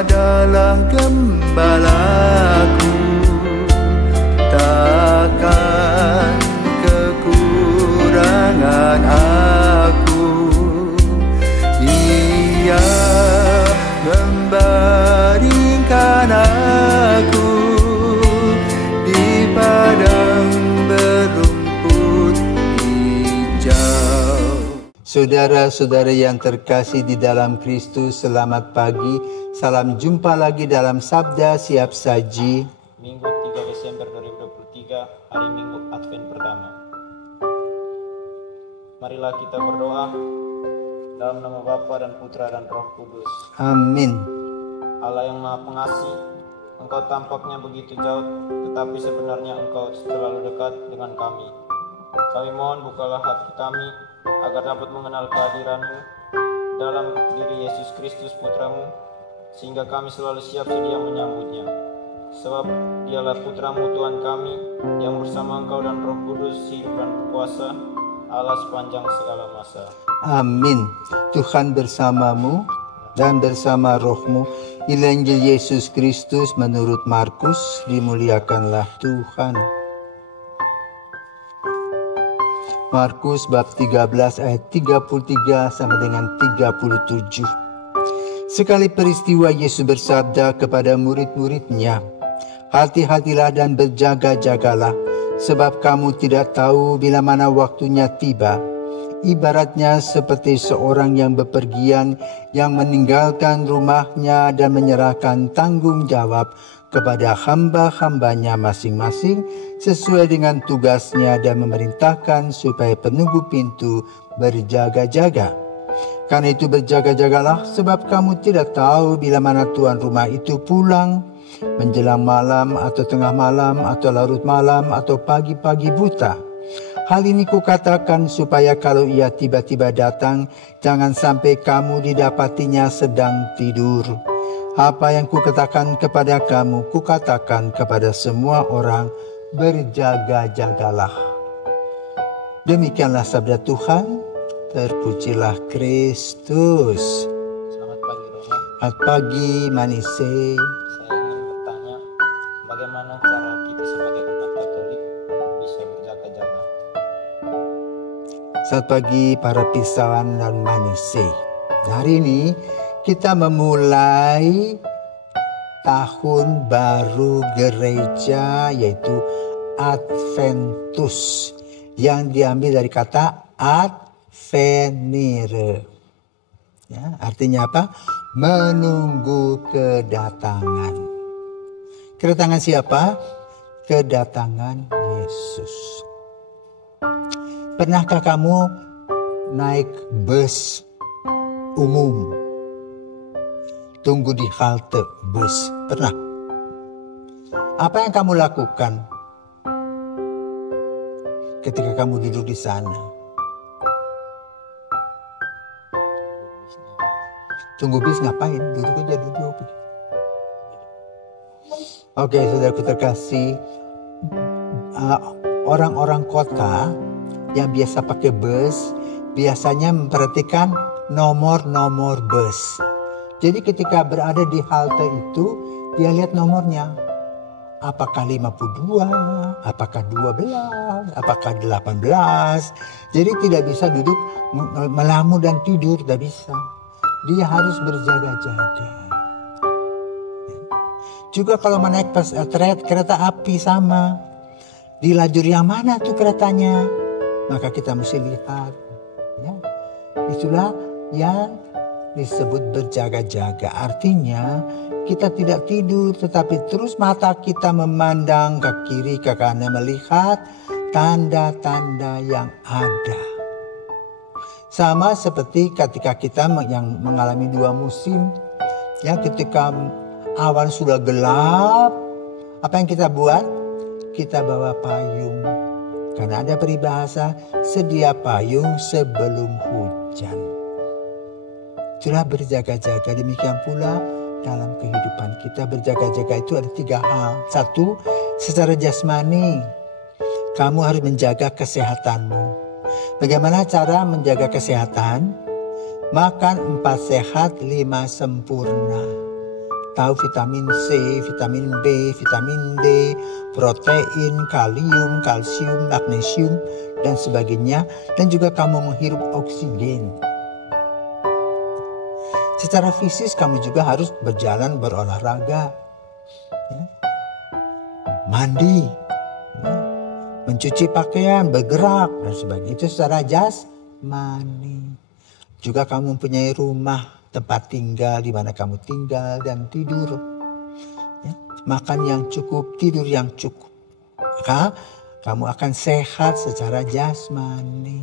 adalah gembalaku, takkan kekurangan aku. Ia membaringkan aku di padang berumput hijau. Saudara-saudara yang terkasih di dalam Kristus, selamat pagi. Salam jumpa lagi dalam Sabda Siap Saji. Minggu 3 Desember 2023, hari Minggu Advent pertama. Marilah kita berdoa dalam nama Bapa dan Putra dan Roh Kudus. Amin. Allah yang Maha Pengasih, Engkau tampaknya begitu jauh, tetapi sebenarnya Engkau selalu dekat dengan kami. Kami mohon bukalah hati kami agar dapat mengenal kehadiran-Mu dalam diri Yesus Kristus Putra-Mu, sehingga kami selalu siap sedia menyambutnya. Sebab Dialah Putra-Mu Tuhan kami, yang bersama Engkau dan Roh Kudus hidup dan berkuasa Allah sepanjang segala masa. Amin. Tuhan bersamamu dan bersama rohmu. Injil Yesus Kristus menurut Markus, dimuliakanlah Tuhan. Markus bab 13 ayat 33 sampai dengan 37. Sekali peristiwa Yesus bersabda kepada murid-muridnya, "Hati-hatilah dan berjaga-jagalah, sebab kamu tidak tahu bila mana waktunya tiba." Ibaratnya seperti seorang yang bepergian, yang meninggalkan rumahnya dan menyerahkan tanggung jawab kepada hamba-hambanya masing-masing sesuai dengan tugasnya dan memerintahkan supaya penunggu pintu berjaga-jaga. Karena itu berjaga-jagalah, sebab kamu tidak tahu bila mana tuan rumah itu pulang, menjelang malam atau tengah malam atau larut malam atau pagi-pagi buta. Hal ini kukatakan supaya kalau ia tiba-tiba datang, jangan sampai kamu didapatinya sedang tidur. Apa yang kukatakan kepada kamu, kukatakan kepada semua orang, berjaga-jagalah. Demikianlah sabda Tuhan. Terpujilah Kristus. Selamat pagi Romo. Selamat pagi Manise. Saya ingin bertanya, bagaimana cara kita sebagai umat Katolik bisa berjaga-jaga? Selamat pagi para pisawan dan Manise. Hari ini kita memulai tahun baru gereja, yaitu Adventus, yang diambil dari kata advenire. Ya, artinya apa? Menunggu kedatangan. Kedatangan siapa? Kedatangan Yesus. Pernahkah kamu naik bus umum? Tunggu di halte bus. Pernah? Apa yang kamu lakukan ketika kamu duduk di sana? Tunggu bis ngapain? Duduk aja, duduk. Oke, saudaraku terkasih, orang-orang kota yang biasa pakai bus biasanya memperhatikan nomor-nomor bus. Jadi ketika berada di halte itu, dia lihat nomornya. Apakah 52, apakah 12, apakah 18. Jadi tidak bisa duduk melamun dan tidur, tidak bisa. Dia harus berjaga-jaga. Juga kalau menaik kereta api sama. Di lajur yang mana tuh keretanya? Maka kita mesti lihat. Ya. Itulah yang disebut berjaga-jaga. Artinya kita tidak tidur, tetapi terus mata kita memandang ke kiri ke kanan, melihat tanda-tanda yang ada. Sama seperti ketika kita yang mengalami dua musim. Ya, ketika awan sudah gelap, apa yang kita buat? Kita bawa payung. Karena ada peribahasa, sedia payung sebelum hujan. Itulah berjaga-jaga. Demikian pula dalam kehidupan kita, berjaga-jaga itu ada 3 hal. 1, secara jasmani, kamu harus menjaga kesehatanmu. Bagaimana cara menjaga kesehatan? Makan 4 sehat 5 sempurna. tahu vitamin C, vitamin B, vitamin D, protein, kalium, kalsium, magnesium, dan sebagainya. Dan juga kamu menghirup oksigen. Secara fisik kamu juga harus berjalan, berolahraga, ya. Mandi, ya. Mencuci pakaian, bergerak, dan sebagainya. Itu secara jasmani. Juga kamu mempunyai rumah, tempat tinggal di mana kamu tinggal dan tidur. Ya. Makan yang cukup, tidur yang cukup. Maka kamu akan sehat secara jasmani.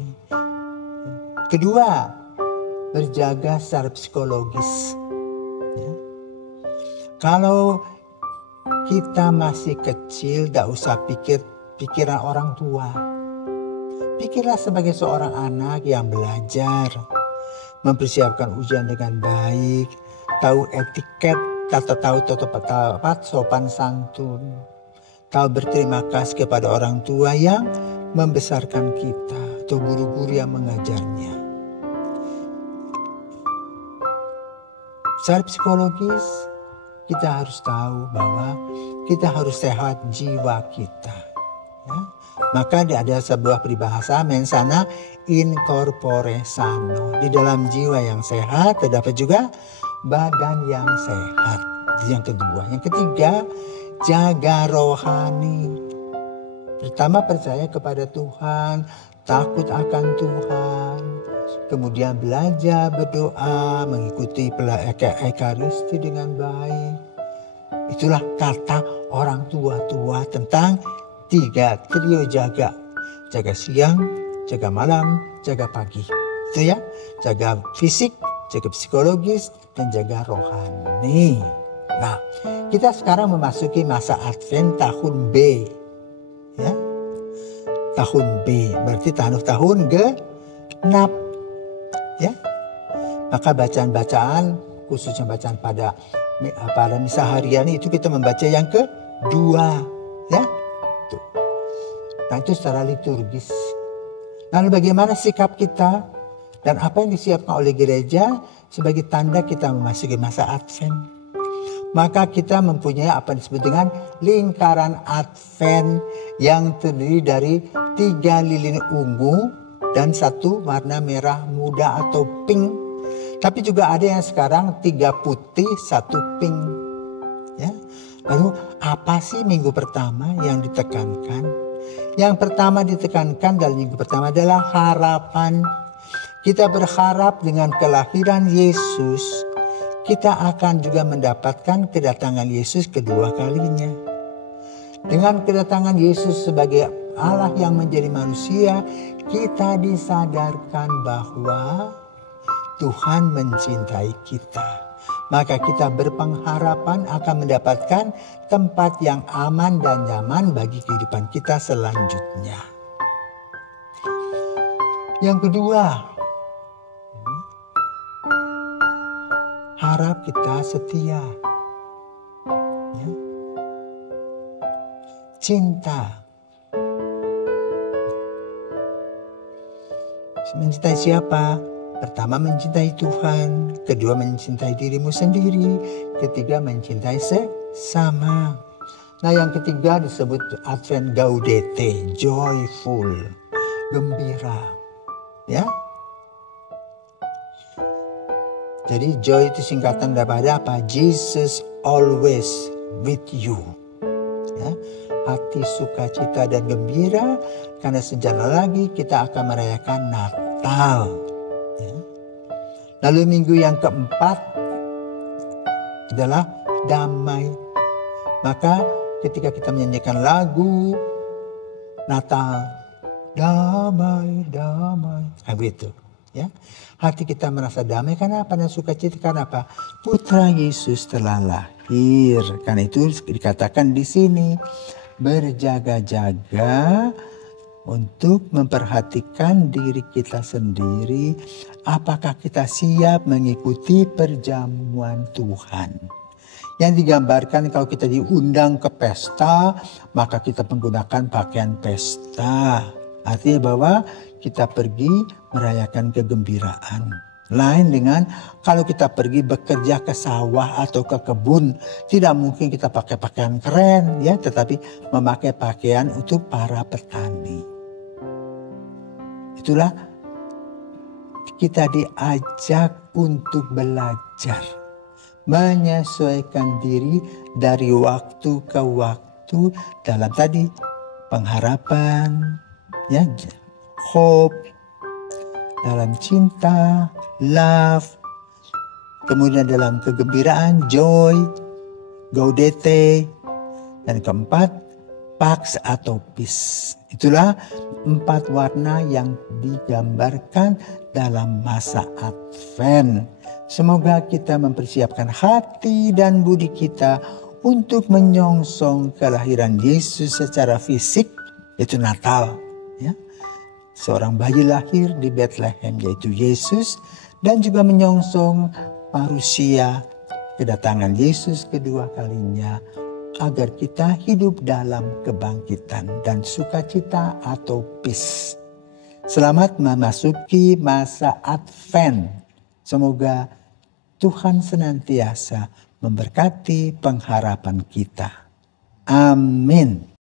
Kedua, berjaga secara psikologis. Ya. Kalau kita masih kecil, tidak usah pikiran orang tua. Pikirlah sebagai seorang anak yang belajar, mempersiapkan ujian dengan baik, tahu etiket, tahu sopan santun, tahu berterima kasih kepada orang tua yang membesarkan kita atau guru-guru yang mengajarnya. Secara psikologis kita harus tahu bahwa kita harus sehat jiwa kita. Ya. Maka ada sebuah peribahasa mens sana in corpore sano. Di dalam jiwa yang sehat terdapat juga badan yang sehat. Itu yang kedua. Yang ketiga, jaga rohani. Pertama, percaya kepada Tuhan, takut akan Tuhan. Kemudian belajar berdoa, mengikuti ekaristi dengan baik. Itulah kata orang tua-tua tentang 3 trio jaga. Jaga siang, jaga malam, jaga pagi. Itu ya, jaga fisik, jaga psikologis, dan jaga rohani. Nah, kita sekarang memasuki masa Advent tahun B. Ya, tahun B, berarti tahun genap. Ya, maka bacaan-bacaan, khususnya bacaan pada misa harian itu kita membaca yang kedua, ya. Tuh. Nah, itu secara liturgis. Lalu bagaimana sikap kita dan apa yang disiapkan oleh gereja sebagai tanda kita memasuki masa Advent? Maka kita mempunyai apa yang disebut dengan lingkaran Advent yang terdiri dari 3 lilin ungu dan 1 warna merah muda atau pink. Tapi juga ada yang sekarang 3 putih, 1 pink. Ya. Lalu apa sih minggu pertama yang ditekankan? Yang pertama ditekankan dalam minggu pertama adalah harapan. Kita berharap dengan kelahiran Yesus, kita akan juga mendapatkan kedatangan Yesus kedua kalinya. Dengan kedatangan Yesus sebagai Allah yang menjadi manusia, kita disadarkan bahwa Tuhan mencintai kita. Maka kita berpengharapan akan mendapatkan tempat yang aman dan nyaman bagi kehidupan kita selanjutnya. Yang kedua, harap kita setia. Ya. Cinta. Mencintai siapa? Pertama, mencintai Tuhan. Kedua, mencintai dirimu sendiri. Ketiga, mencintai sesama. Nah, yang ketiga disebut Advent Gaudete, joyful, gembira. Ya. Jadi joy itu singkatan daripada apa? Jesus always with you. Ya. Hati sukacita dan gembira karena sejalan lagi kita akan merayakan Natal. Ya. Lalu minggu yang keempat adalah damai. Maka ketika kita menyanyikan lagu Natal, damai, damai, begitu. Ya, hati kita merasa damai karena apa? Dan sukacita karena apa? Putra Yesus telah lahir. Karena itu dikatakan di sini berjaga-jaga untuk memperhatikan diri kita sendiri. Apakah kita siap mengikuti perjamuan Tuhan? Yang digambarkan kalau kita diundang ke pesta, maka kita menggunakan pakaian pesta. Artinya bahwa kita pergi merayakan kegembiraan. Lain dengan kalau kita pergi bekerja ke sawah atau ke kebun, tidak mungkin kita pakai pakaian keren ya, tetapi memakai pakaian untuk para petani. Itulah kita diajak untuk belajar, menyesuaikan diri dari waktu ke waktu dalam tadi pengharapan, ya, hope, dalam cinta, love, kemudian dalam kegembiraan, joy, gaudete, dan keempat, pax atau peace. Itulah 4 warna yang digambarkan dalam masa Advent. Semoga kita mempersiapkan hati dan budi kita untuk menyongsong kelahiran Yesus secara fisik, yaitu Natal. Ya. Seorang bayi lahir di Bethlehem, yaitu Yesus, dan juga menyongsong parusia kedatangan Yesus kedua kalinya, agar kita hidup dalam kebangkitan dan sukacita atau peace. Selamat memasuki masa Advent. Semoga Tuhan senantiasa memberkati pengharapan kita. Amin.